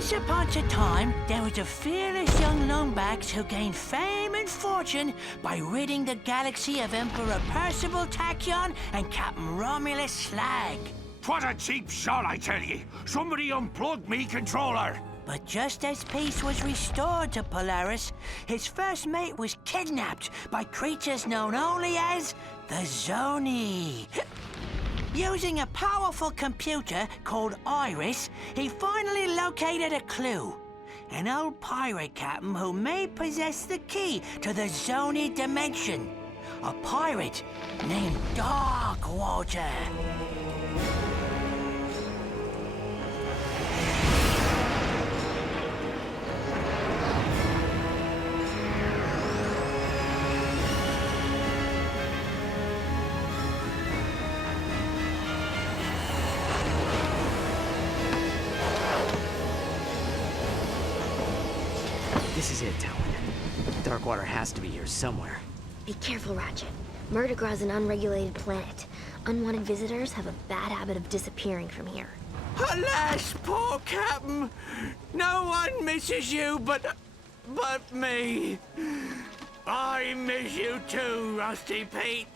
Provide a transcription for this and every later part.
Once upon a time, there was a fearless young longbacks who gained fame and fortune by ridding the galaxy of Emperor Percival Tachyon and Captain Romulus Slag. What a cheap shot, I tell ye! Somebody unplugged me controller! But just as peace was restored to Polaris, his first mate was kidnapped by creatures known only as the Zoni. Using a powerful computer called Iris, he finally located a clue. An old pirate captain who may possess the key to the Zoni dimension. A pirate named Darkwater. This is it, Talon. Darkwater has to be here somewhere. Be careful, Ratchet. Murdergra's an unregulated planet. Unwanted visitors have a bad habit of disappearing from here. Alas, poor Captain! No one misses you but me. I miss you too, Rusty Pete.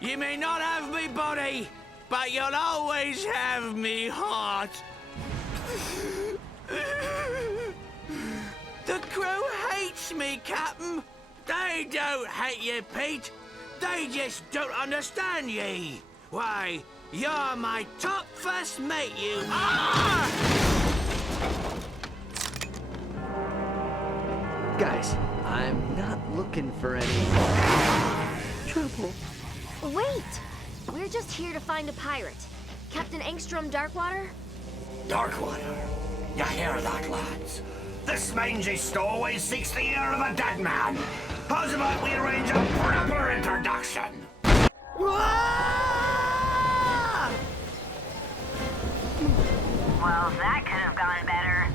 You may not have me body, but you'll always have me heart. The crew hates me, Captain. They don't hate you, Pete. They just don't understand ye. Why, you're my top first mate, you are! Guys, I'm not looking for any trouble. Wait! We're just here to find a pirate. Captain Engstrom Darkwater? Darkwater. You hear that, lads? This mangy stowaway seeks the ear of a dead man. How's about we arrange a proper introduction? Well, that could have gone better.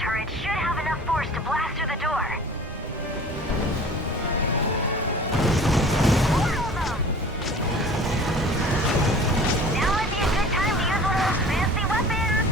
turret should have enough force to blast through the door. More of them! Now would be a good time to use one of those fancy weapons!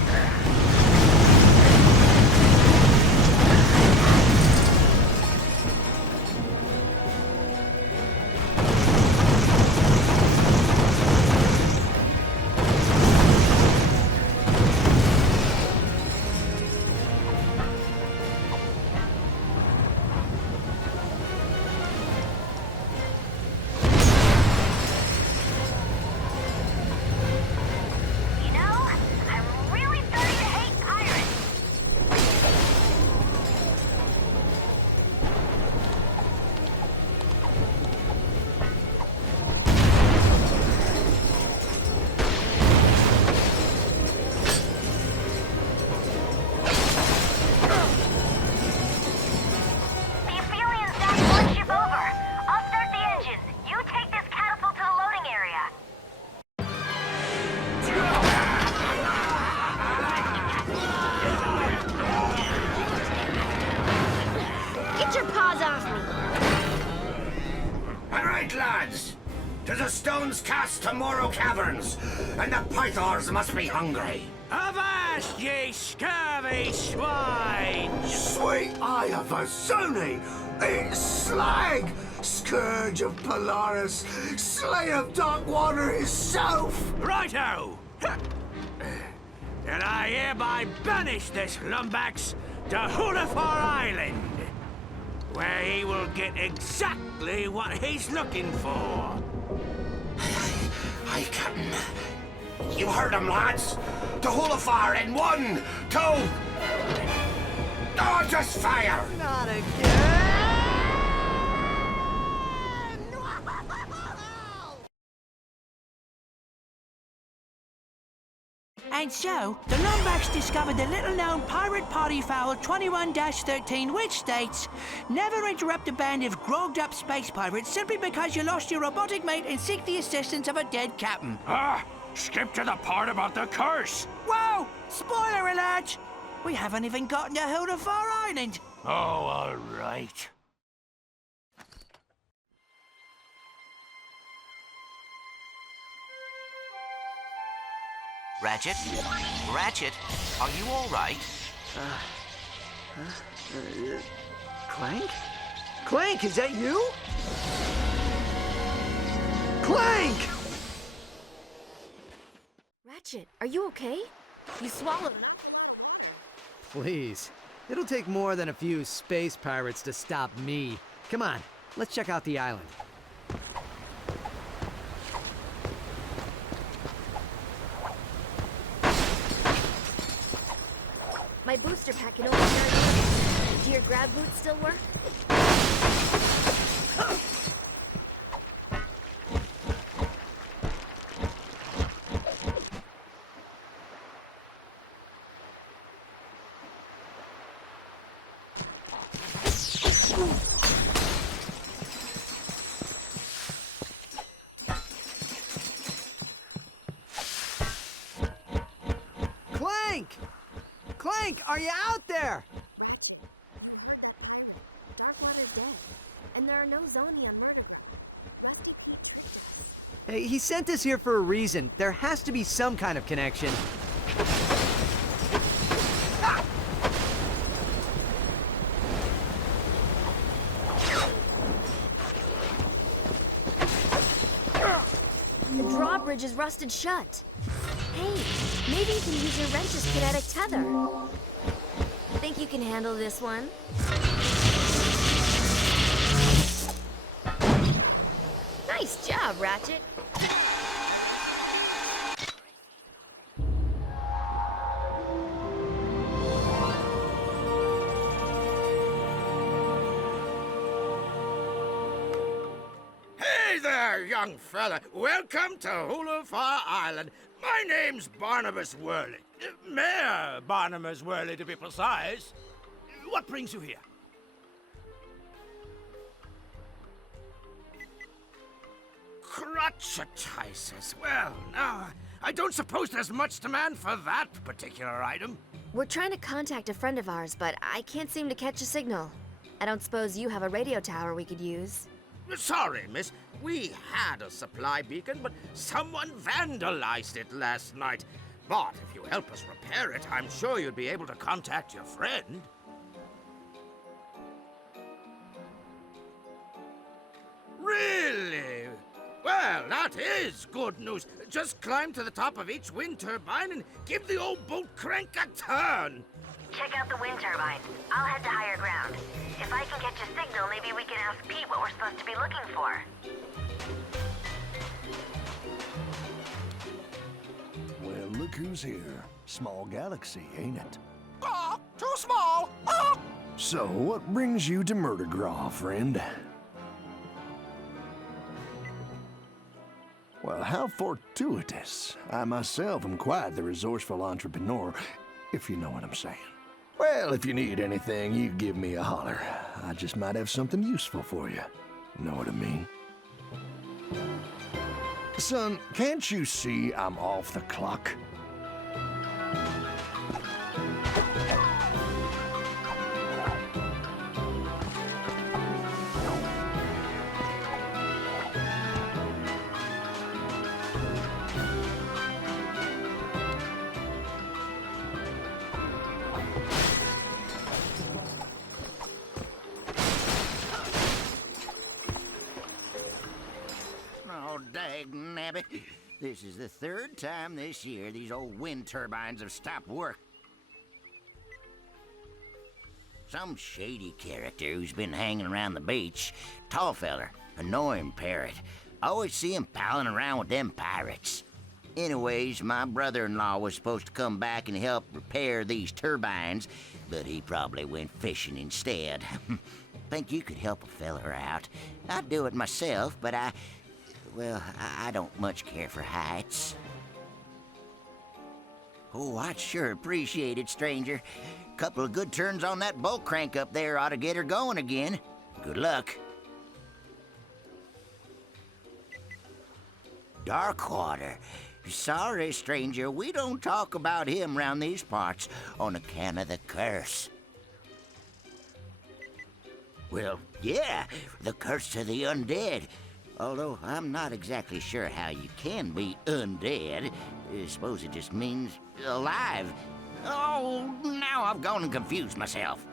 You know, I'm really starting to hate pirates. The Aphelions docked one ship over. I'll start the engines. You take this catapult to the loading area. Get your paws off me! All right, lads. To the stones cast tomorrow caverns, and the pythors must be hungry. Avast, ye scurvy swine! Sweet eye of a Zoni! It's Slag! Scourge of Polaris! Slayer of Darkwater himself! Righto! And I hereby banish this lumbax to Hulafar Island, where he will get exactly what he's looking for. Aye, Captain. You heard him, lads. To Hulafar in 1, 2... Oh, just fire! Not again! And so, the Lombax discovered the little-known pirate party foul 21-13, which states, never interrupt a band of grogged-up space pirates simply because you lost your robotic mate and seek the assistance of a dead captain. Ah! Skip to the part about the curse! Whoa! Spoiler alert! We haven't even gotten to Hulafar Island. Oh, all right. Ratchet? Ratchet, are you all right? Clank? Clank, is that you? Clank! Ratchet, are you okay? You swallowed an Please. It'll take more than a few space pirates to stop me. Come on, let's check out the island. My booster pack can only carry one. Do your grab boots still work? Clank! Clank, are you out there? Darkwater's dead, and there are no Zoni on Murder. Rusty Pete tricked us. Hey, he sent us here for a reason. There has to be some kind of connection. The drawbridge is rusted shut. Hey, maybe you can use your wrench's kinetic tether. Think you can handle this one? Nice job, Ratchet. Hey there, young fella. Welcome to Hulafar Island. My name's Barnabas Worley. Mayor Barnabas Worley, to be precise. What brings you here? Crotchetizers. Well, now, I don't suppose there's much demand for that particular item. We're trying to contact a friend of ours, but I can't seem to catch a signal. I don't suppose you have a radio tower we could use? Sorry, miss. We had a supply beacon, but someone vandalized it last night. But if you help us repair it, I'm sure you'd be able to contact your friend. Really? Well, that is good news. Just climb to the top of each wind turbine and give the old boat crank a turn. Check out the wind turbine. I'll head to higher ground. If I can catch a signal, maybe we can ask Pete what we're supposed to be looking for. Well, look who's here. Small galaxy, ain't it? Oh, too small. Oh. So, what brings you to Murdergraw, friend? Well, how fortuitous. I myself am quite the resourceful entrepreneur, if you know what I'm saying. Well, if you need anything, you give me a holler. I just might have something useful for you. Know what I mean? Son, can't you see I'm off the clock? Oh, dang-nabbit. This is the third time this year these old wind turbines have stopped work. Some shady character who's been hanging around the beach. Tall feller, annoying parrot. Always see him palling around with them pirates. Anyways, my brother-in-law was supposed to come back and help repair these turbines, but he probably went fishing instead. Think you could help a feller out. I'd do it myself, but I don't much care for heights. Oh, I'd sure appreciate it, stranger. Couple of good turns on that bolt crank up there ought to get her going again. Good luck. Darkwater. Sorry, stranger, we don't talk about him round these parts on account of the curse. Well, yeah, the curse of the undead. Although I'm not exactly sure how you can be undead. I suppose it just means alive. Oh, now I've gone and confused myself.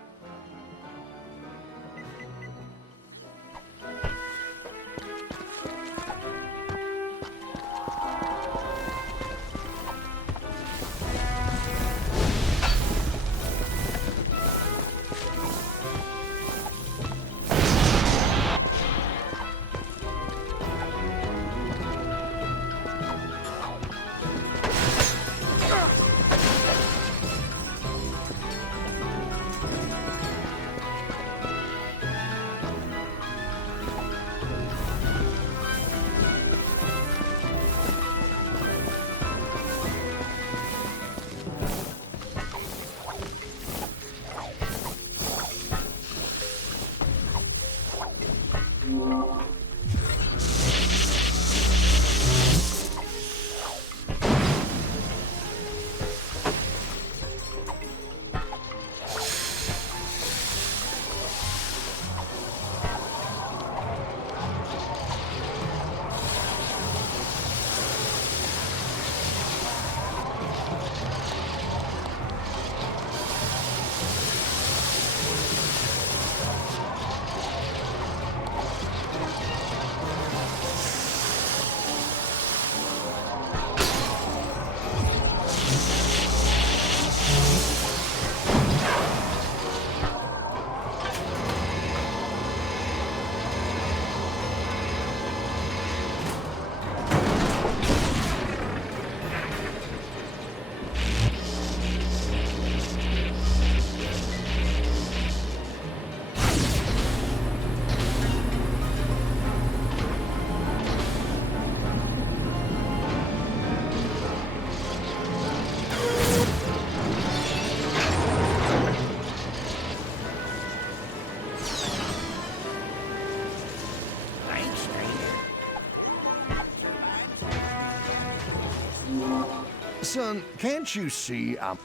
Son, can't you see I'm...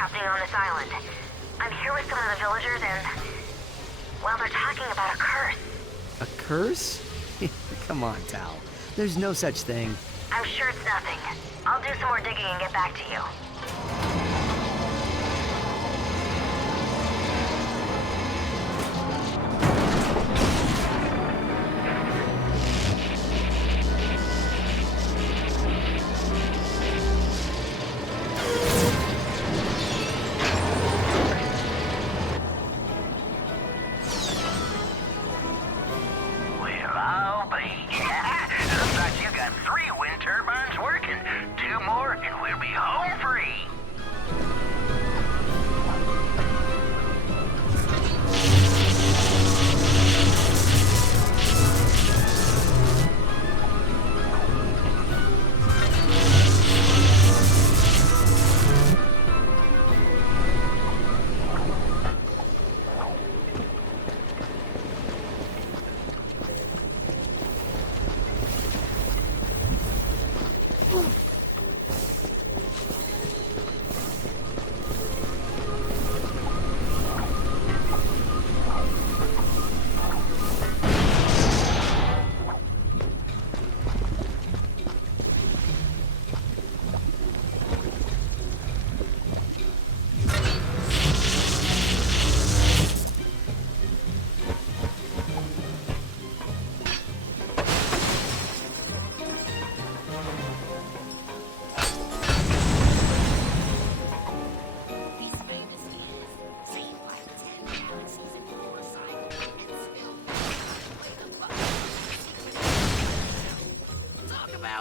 happening on this island. I'm here with some of the villagers and, well, they're talking about a curse. A curse? Come on, Tal. There's no such thing. I'm sure it's nothing. I'll do some more digging and get back to you.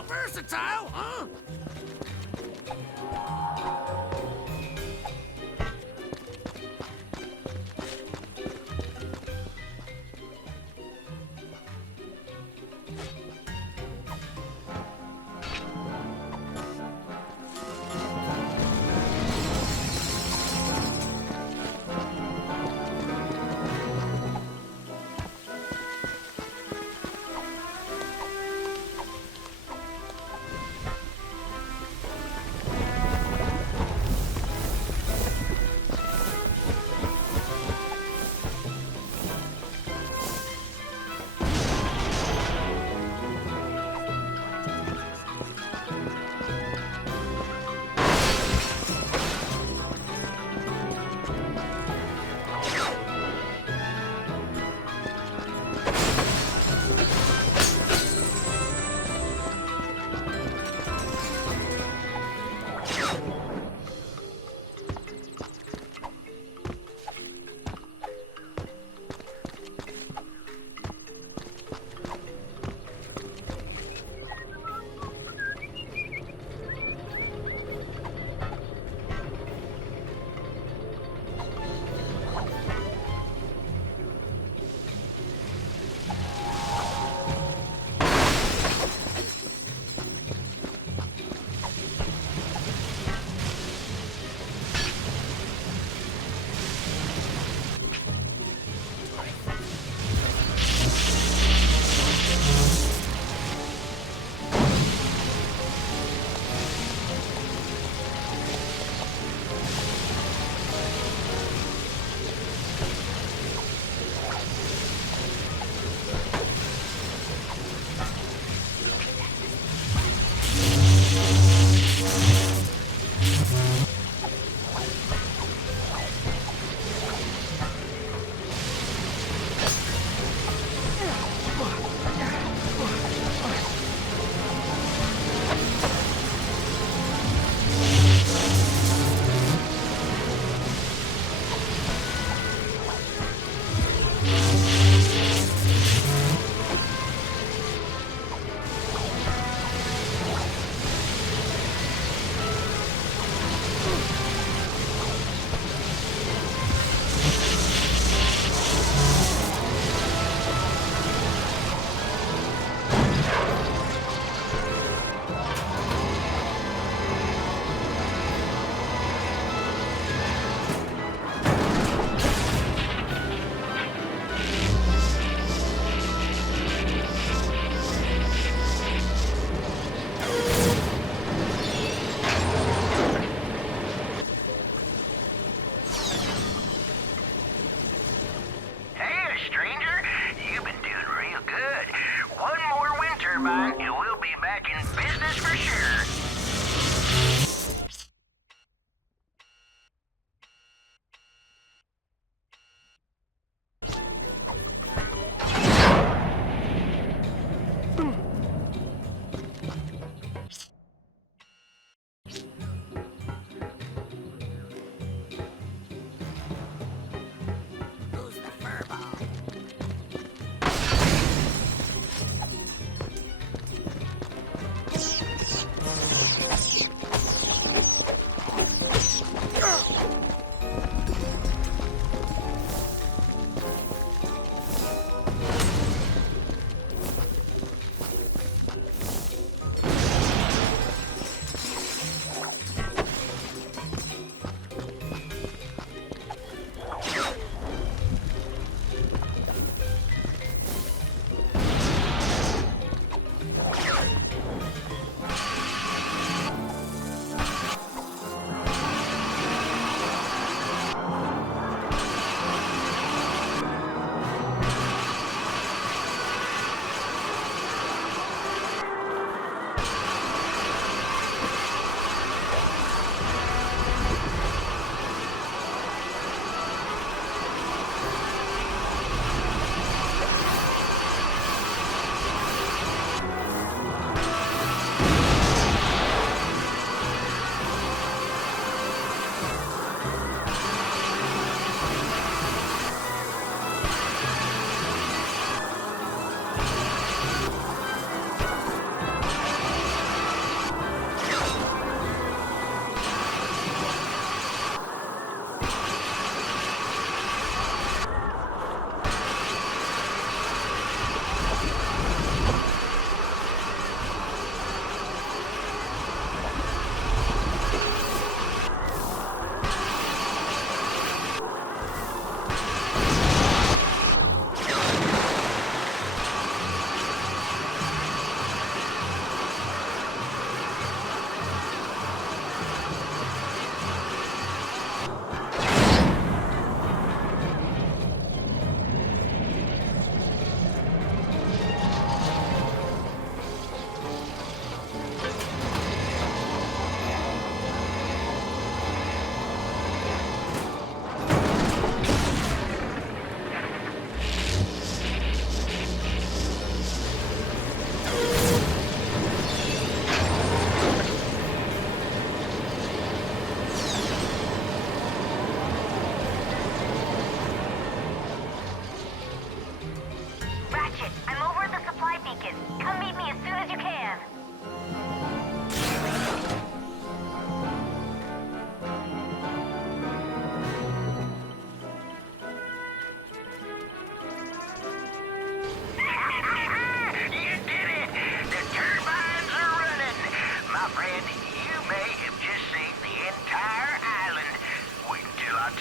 Versatile, huh?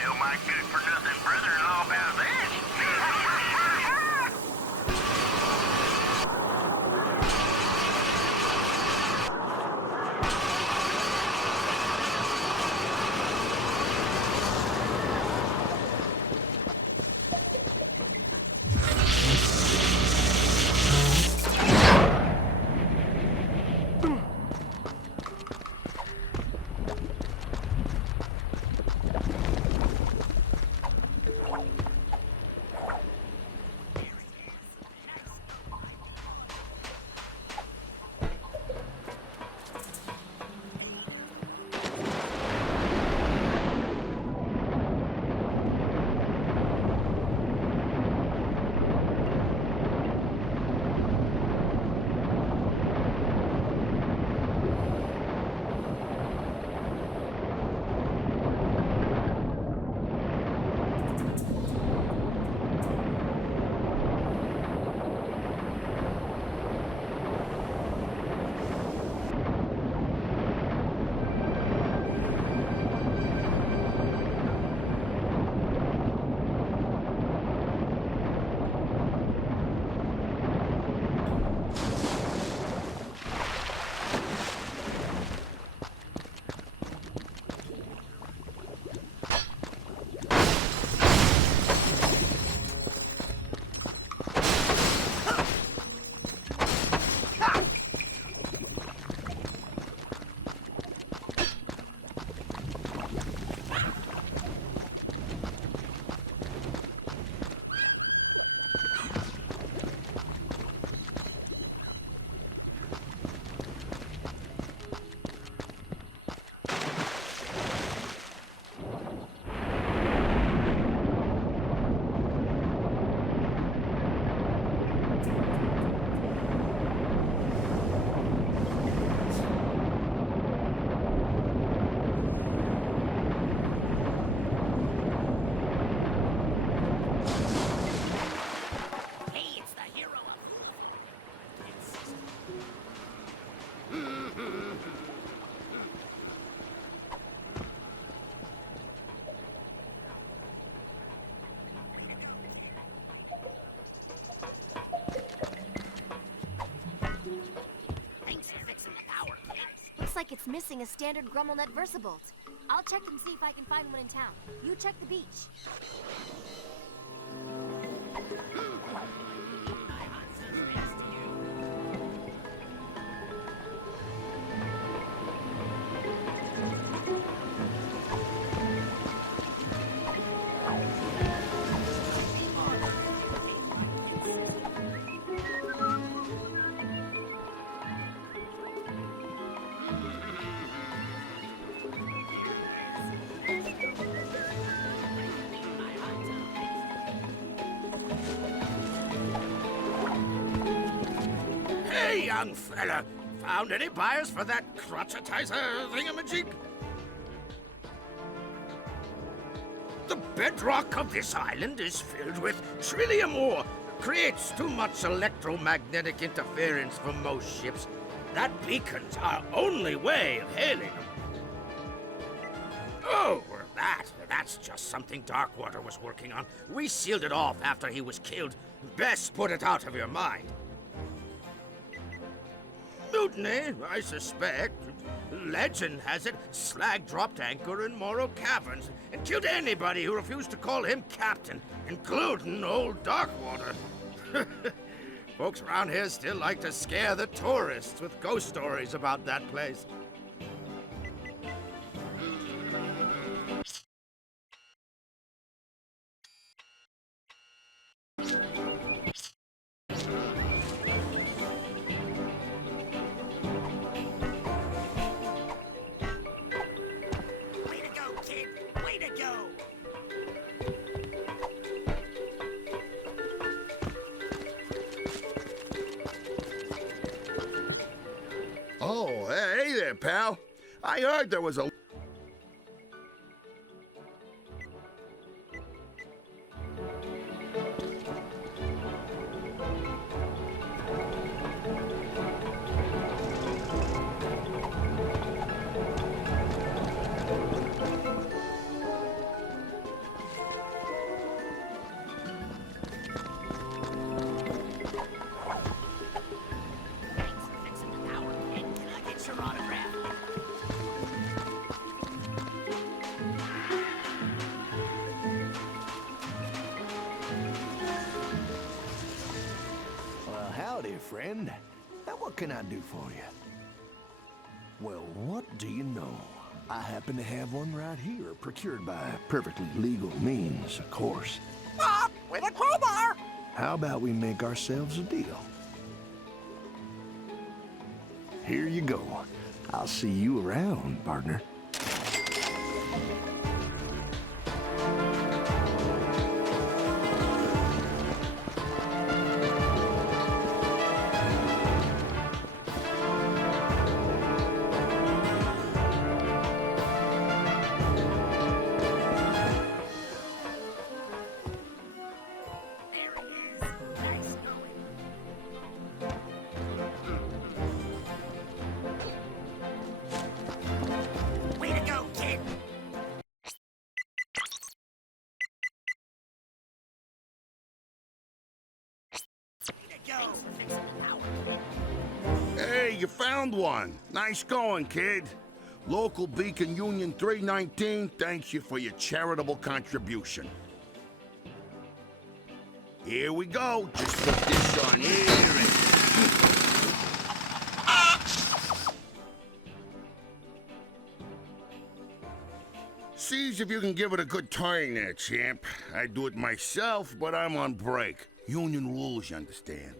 tell my good-for-nothing brother-in-law about this. Like it's missing a standard GrummelNet VersaBolt. I'll check and see if I can find one in town. You check the beach. Hey, young fella, found any buyers for that crotchetizer thingamajig? The bedrock of this island is filled with trillium ore. Creates too much electromagnetic interference for most ships. That beacon's our only way of hailing them. Oh, that's just something Darkwater was working on. We sealed it off after he was killed. Best put it out of your mind. Mutiny, I suspect. Legend has it Slag dropped anchor in Morrow Caverns and killed anybody who refused to call him captain, including old Darkwater. Folks around here still like to scare the tourists with ghost stories about that place. Oh, hey there, pal. I heard there was a... friend. Now, what can I do for you? Well, what do you know? I happen to have one right here, procured by perfectly legal means, of course. But with a crowbar! How about we make ourselves a deal? Here you go. I'll see you around, partner. Way to go, kid! Hey, you found one. Nice going, kid. Local Beacon Union 319 thanks you for your charitable contribution. Here we go. Just put this on here and... Sees if you can give it a good turn there, champ. I'd do it myself, but I'm on break. Union rules, you understand.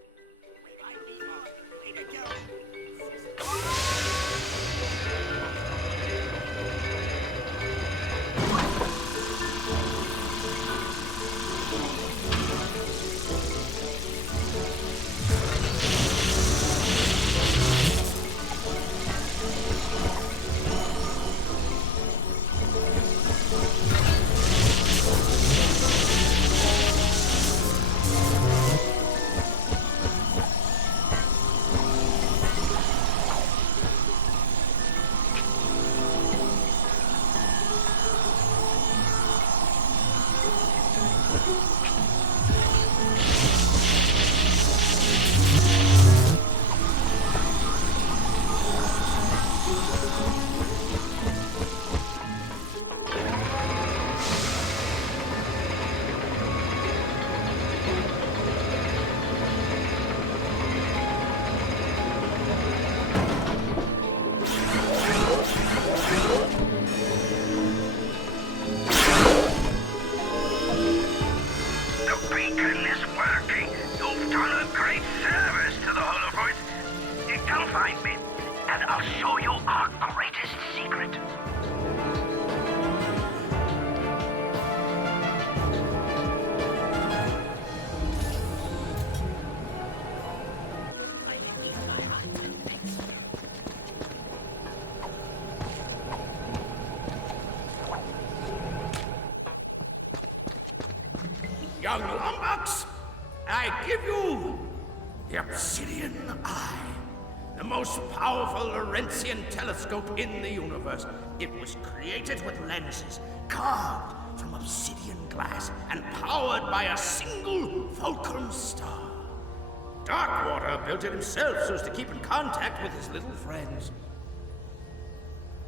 Young lumbucks, I give you the Obsidian Eye, the most powerful Laurentian telescope in the universe. It was created with lenses carved from obsidian glass and powered by a single fulcrum star. Darkwater built it himself so as to keep in contact with his little friends.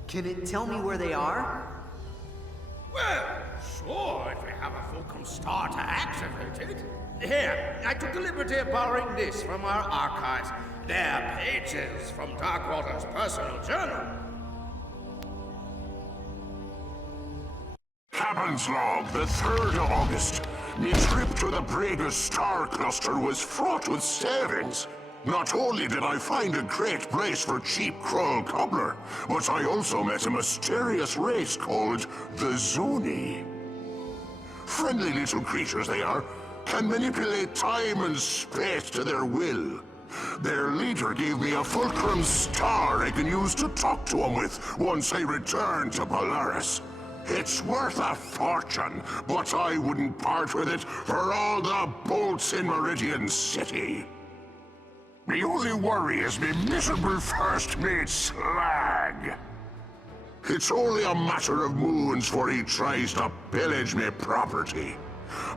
Can it tell me where they are? Well, sure, if we have a fulcrum star to activate it. Here, I took the liberty of borrowing this from our archives. They're pages from Darkwater's personal journal. Captain's log, the 3rd of August. My trip to the Prager star cluster was fraught with savings. Not only did I find a great place for cheap Krull cobbler, but I also met a mysterious race called the Zoni. Friendly little creatures they are, can manipulate time and space to their will. Their leader gave me a fulcrum star I can use to talk to him with once I return to Polaris. It's worth a fortune, but I wouldn't part with it for all the bolts in Meridian City. The only worry is me miserable first mate Slag. It's only a matter of moons before he tries to pillage me property.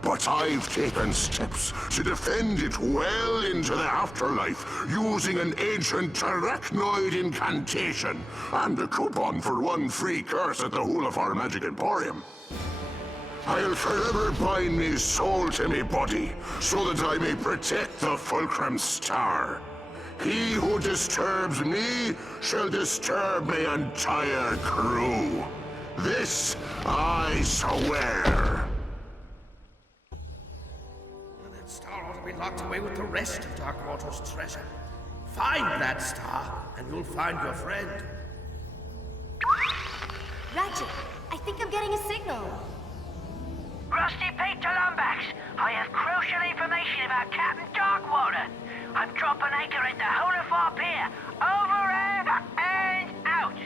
But I've taken steps to defend it well into the afterlife using an ancient arachnoid incantation and a coupon for 1 free curse at the Hulafar Magic Emporium. I'll forever bind me soul to me body so that I may protect the Fulcrum Star. He who disturbs me shall disturb my entire crew. This I swear. That star ought to be locked away with the rest of Darkwater's treasure. Find that star, and you'll find your friend. Ratchet, I think I'm getting a signal. Rusty Pete to Lumbax. I have crucial information about Captain Darkwater. I'm dropping anchor at the Holofar Pier. Over and out.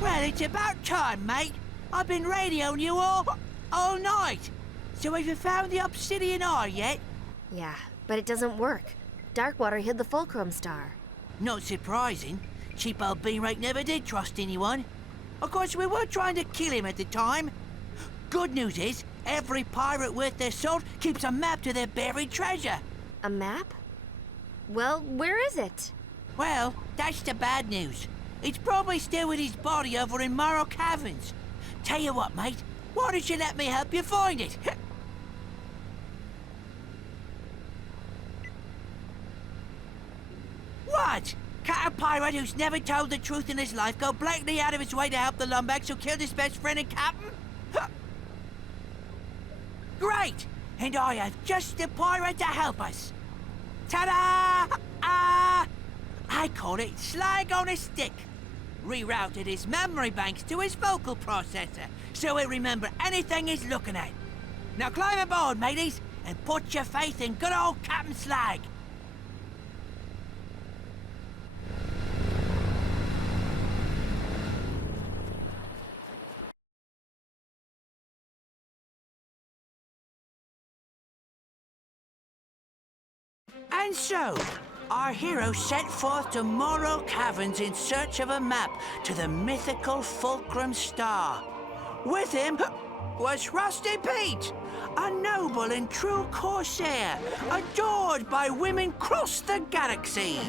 Well, it's about time, mate. I've been radioing you all night. So have you found the obsidian eye yet? Yeah, but it doesn't work. Darkwater hid the fulcrum star. Not surprising. Cheap old Beanrake never did trust anyone. Of course, we were trying to kill him at the time. Good news is, every pirate worth their salt keeps a map to their buried treasure. A map? Well, where is it? Well, that's the bad news. It's probably still with his body over in Morrow Caverns. Tell you what, mate, why don't you let me help you find it? What? Can't a pirate who's never told the truth in his life go blatantly out of his way to help the Lumbax who killed his best friend and captain? Great! And I have just the pirate to help us. Ta-da! I call it slag on a stick. Rerouted his memory banks to his vocal processor, so he'll remember anything he's looking at. Now climb aboard, mateys, and put your faith in good old Captain Slag. And so, our hero set forth to Morrow Caverns in search of a map to the mythical Fulcrum Star. With him was Rusty Pete, a noble and true corsair, adored by women across the galaxy.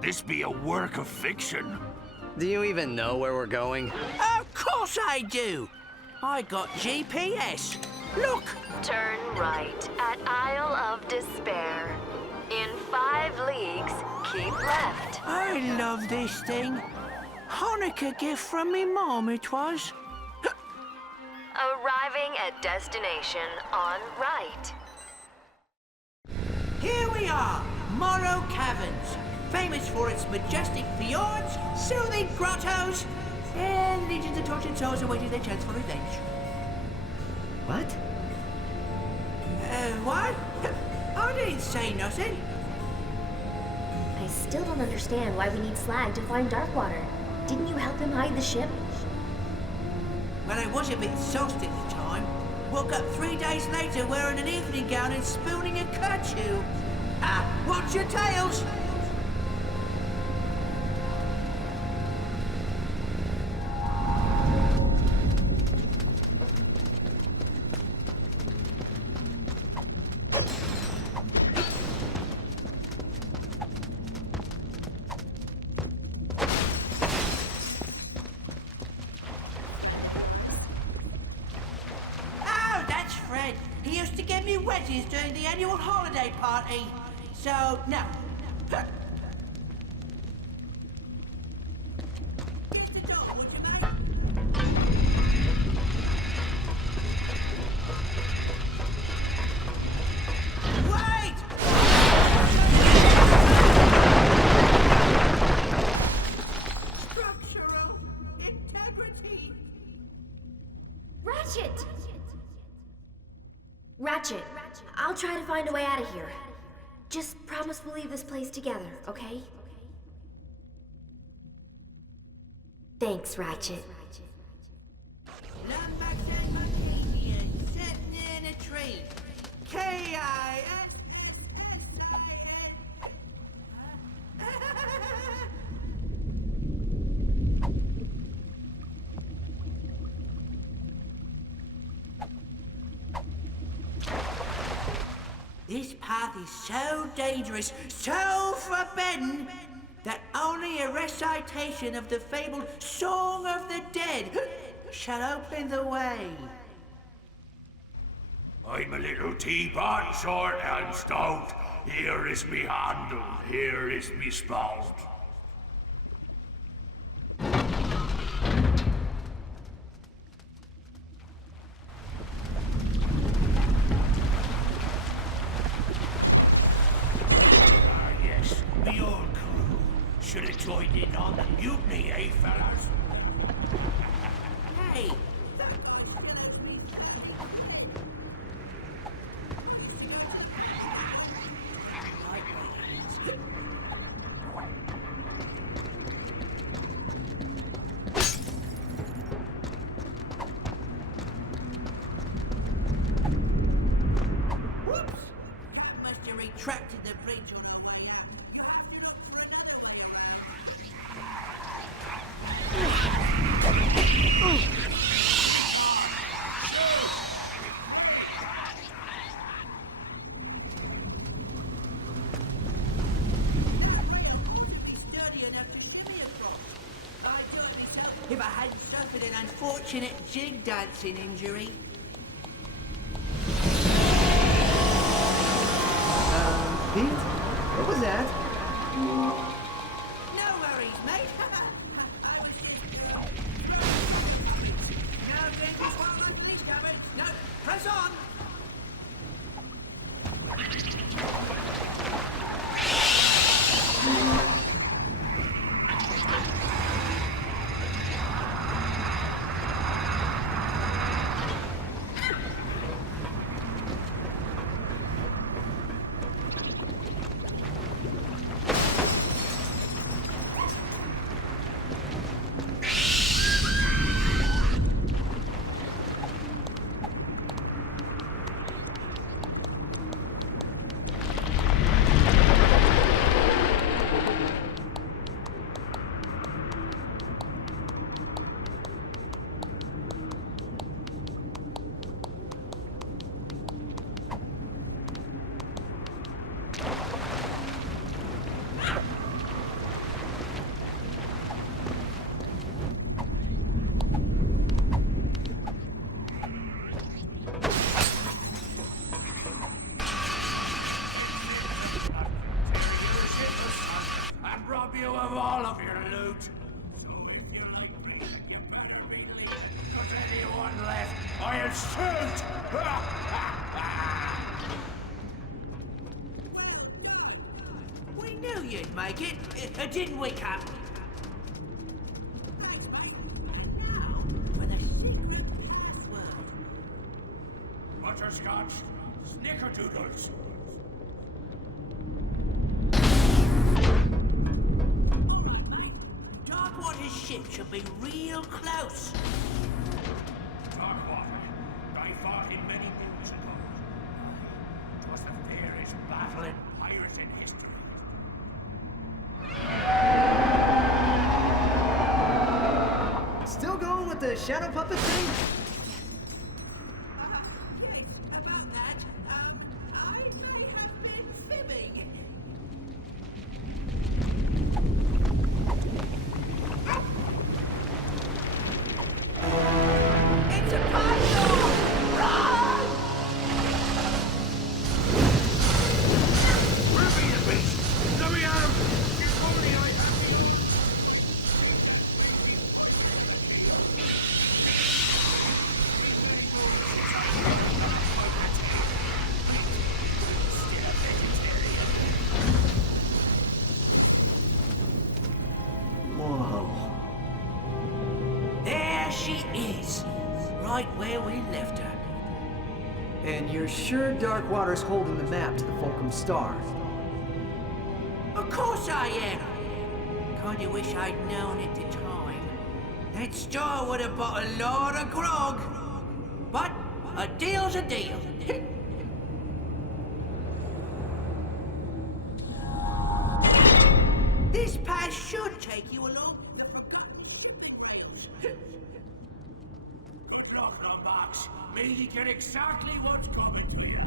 This be a work of fiction. Do you even know where we're going? Of course I do. I got GPS. Look. Turn right at Isle of Despair. In 5 leagues, keep left. I love this thing. Hanukkah gift from me mom it was. Arriving at destination on right. Here we are, Morrow Caverns. Famous for its majestic fjords, soothing grottos, and legions of tortured souls awaiting their chance for revenge. What? What? I didn't say nothing. I still don't understand why we need Slag to find Darkwater. Didn't you help him hide the ship? Well, I was a bit sauced at the time. Woke up 3 days later wearing an evening gown and spooning a kerchief. Watch your tails! He used to give me wedges during the annual holiday party. So, no. Give the dog, would you, mate? Wait! Structural integrity. Ratchet! Ratchet, I'll try to find a way out of here. Just promise we'll leave this place together, okay? Thanks, Ratchet. Lumbax and Monkey sitting in a tree. K-I-S-S-I-N. This path is so dangerous, so forbidden, that only a recitation of the fabled Song of the Dead shall open the way. I'm a little teapot, short and stout. Here is me handle, here is me spout. Yes, the old crew should have joined in on the mutiny, eh, fellas? Hey! Whoops! Must have retracted the bridge on our way out. If I hadn't suffered an unfortunate jig dancing injury. Pete? What was that? No worries, mate. No dangerous wildlife, please, Pbird. No, press on. You of all of your loot. So if you like me, you better be leaving. Cause anyone left, I'll shoot! We knew you'd make it, didn't we, Cap? Thanks, mate. And now, for the secret password. Butterscotch, snickerdoodles. Darkwater's ship should be real close. Darkwater, I fought him many moons ago. It was the fairest battle in pirate in history. Still going with the shadow puppet thing? About that, I may have been fibbing. It's a puzzle! Run! Where be the beast? There we are! If only I had you! Whoa. There she is, right where we left her. And you're sure Darkwater's holding the map to the Fulcrum Star? Of course I am. Kinda wish I'd known at the time. That star would have bought a lot of grog. But a deal's a deal. This path should take you along the forgotten rails. Lock them box. Me to get exactly what's coming to you.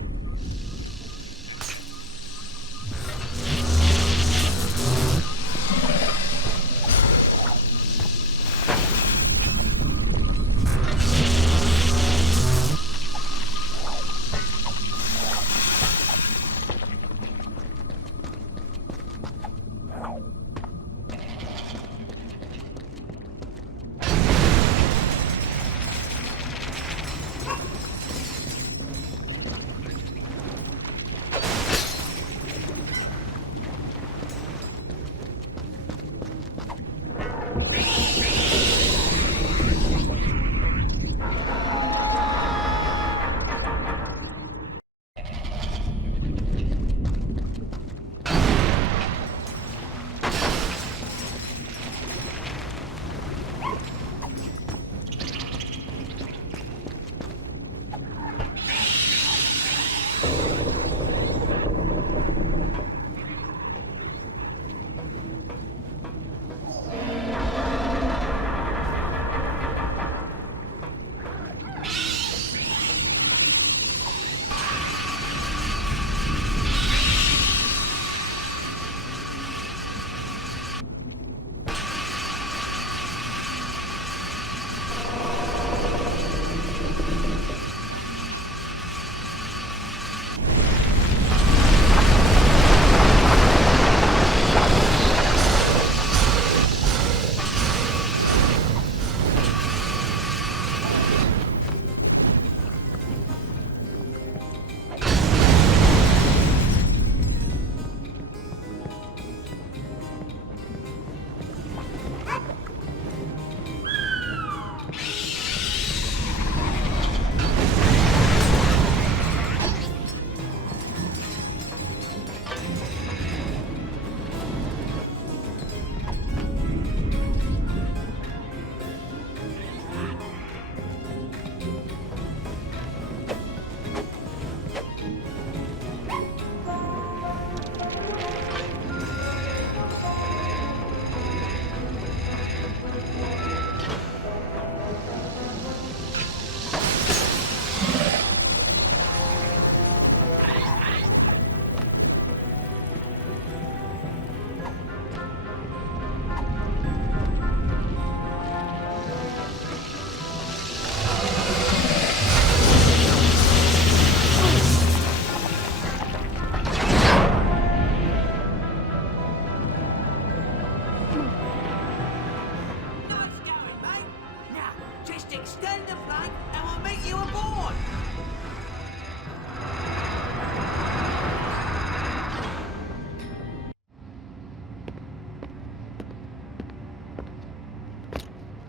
Just extend the flag and we'll meet you aboard.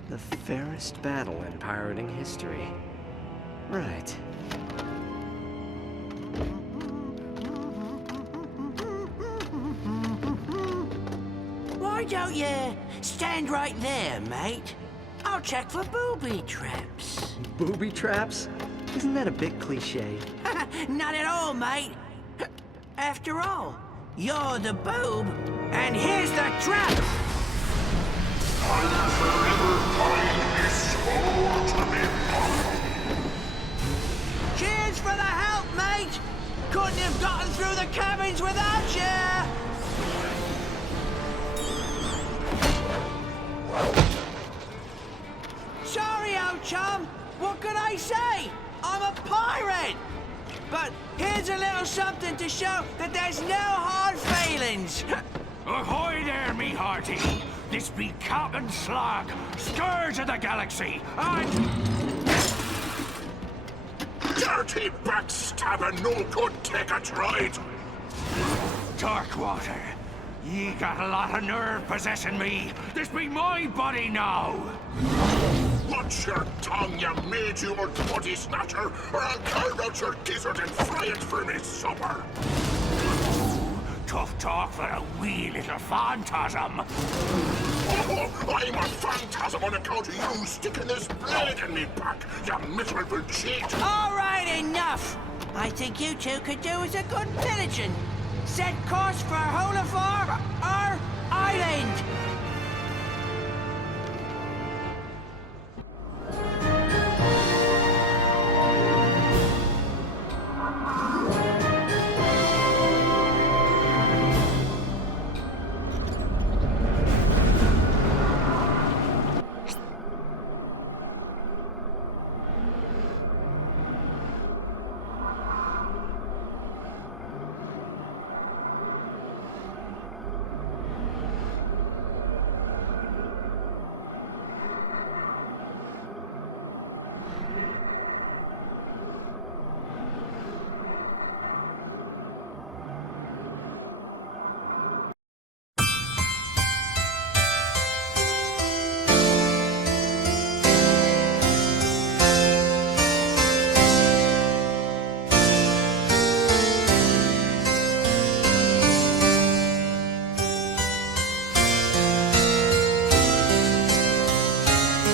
The fairest battle in pirating history. Right. Why don't you stand right there, mate? I'll check for booby traps. Booby traps? Isn't that a bit cliche? Not at all, mate. After all, you're the boob, and here's the trap! I will forever find this soul to be mine. Cheers for the help, mate! Couldn't have gotten through the cabins without you! Sorry, old chum. What could I say? I'm a pirate! But here's a little something to show that there's no hard feelings. Ahoy there, me hearty! This be Captain Slag, Scourge of the Galaxy, and... Dirty backstabber, no good take a ride. Darkwater, ye got a lot of nerve possessing me. This be my body now. Watch your tongue, you made-you old body snatcher, or I'll carve out your gizzard and fry it for me supper. Tough talk for a wee little phantasm. Oh, I'm a phantasm on account of you sticking this blade in me back, you miserable cheat. All right, enough. I think you two could do as a good pillaging. Set course for Holofar, our island.